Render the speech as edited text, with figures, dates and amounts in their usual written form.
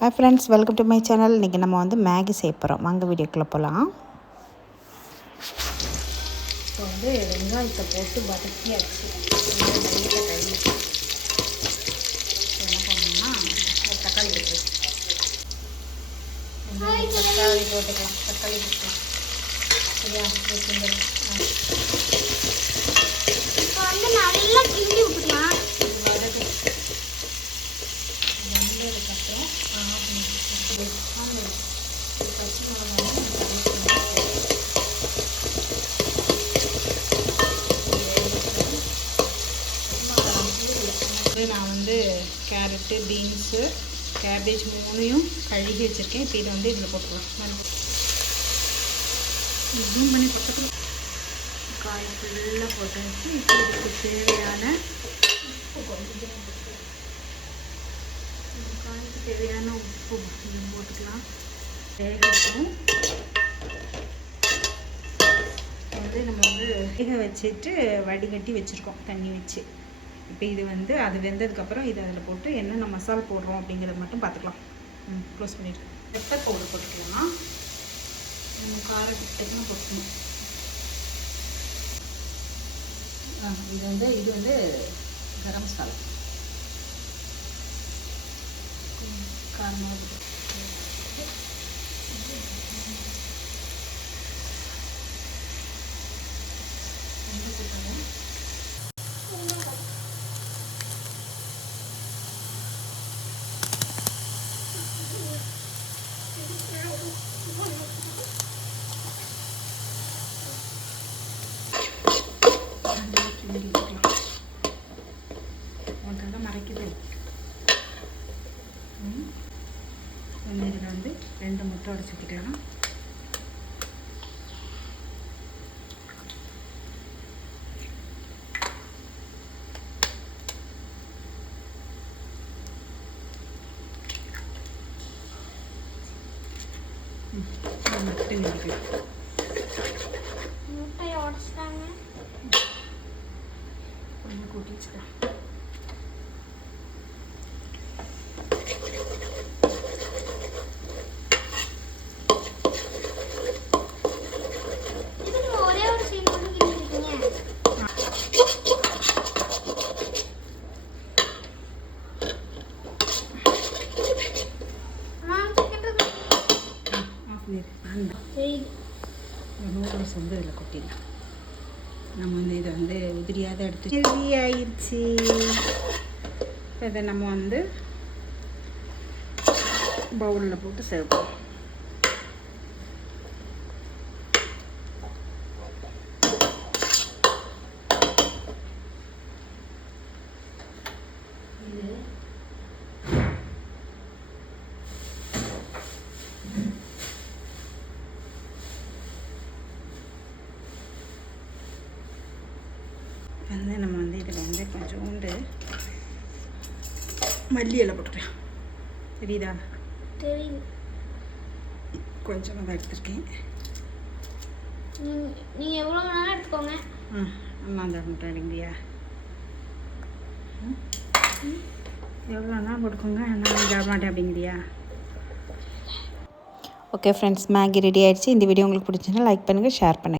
Hi friends, welcome to my channel. இன்றைக்கி நம்ம வந்து மேகி செய்ய போகிறோம். வாங்க வீடியோக்குள்ளே போகலாம். இப்போ வந்து வெங்காயத்தை போட்டு வதக்கியாச்சு. லைட்டாக கழுவிட்டு என்ன பண்ணணும்னா ஒரு தக்காளி போட்டு தக்காளி போட்டுக்கலாம். தக்காளி போட்டு சரியா வந்து நல்லா கிண்டி விட்டுக்கலாம். வந்ததுக்கப்புறம் பச்சை மிளகாய் நான் வந்து கேரட்டு, பீன்ஸு, கேபேஜ் 3 கழுகி வச்சுருக்கேன். இப்போ இதை வந்து இதில் போட்டுக்கலாம். ஜூம் பண்ணி பக்கத்தில் காய் ஃபுல்லாக போட்டாச்சு. இப்போ இதுக்கு தேவையான காய்க்கு தேவையான உப்பு போட்டுக்கலாம். வேகட்டும். வந்து நம்ம வந்து வேக வச்சுட்டு வடிகட்டி வச்சுருக்கோம் தண்ணி வச்சு. இப்போ இது வந்து அது வெந்ததுக்கப்புறம் இது அதில் போட்டு என்னென்ன மசாலா போடுறோம் அப்படிங்கிறத மட்டும் பார்த்துக்கலாம். க்ளோஸ் பண்ணியிருக்கேன். பெப்பர் பவுடர் போட்டுக்கலாம். நம்ம காரத்துக்கு போட்டுக்கணும். இது வந்து கரம் மசாலா காரமாக மறைக்குது. இதில் வந்து 2 முட்டை உடைச்சு ஊற்றிக்கலாம். முட்டை ஊற்றிக்கலாம். முட்டையை உடச்சிட்டாங்க. கொஞ்சம் கூட்டி வச்சுக்கலாம். நூடுல்ஸ் வந்து இதில் கொட்டிடலாம். நம்ம வந்து இதை வந்து உதிரியாத எடுத்து ரெடி ஆயிடுச்சு. இதை நம்ம வந்து பவுலில் போட்டு சர்வ் பண்ணுவோம். வந்து நம்ம வந்து இதில் வந்து கொஞ்சோண்டு மல்லி இலை போட்டுக்கலாம். தெரியுதா? தெரியுது. கொஞ்சமாக தான் எடுத்துருக்கேன். நீங்கள் எவ்வளோ வேணாலும் எடுத்துக்கோங்க. அம்மா அந்த முட்டை எடுங்கயா. எவ்வளோனா கொடுக்குங்க, நான் தர மாட்டேன் அப்படிங்கிறியா? ஓகே ஃப்ரெண்ட்ஸ், மேகி ரெடி ஆகிடுச்சு. இந்த வீடியோ உங்களுக்கு பிடிச்சிருந்தா லைக் பண்ணுங்கள், ஷேர் பண்ணுங்கள்.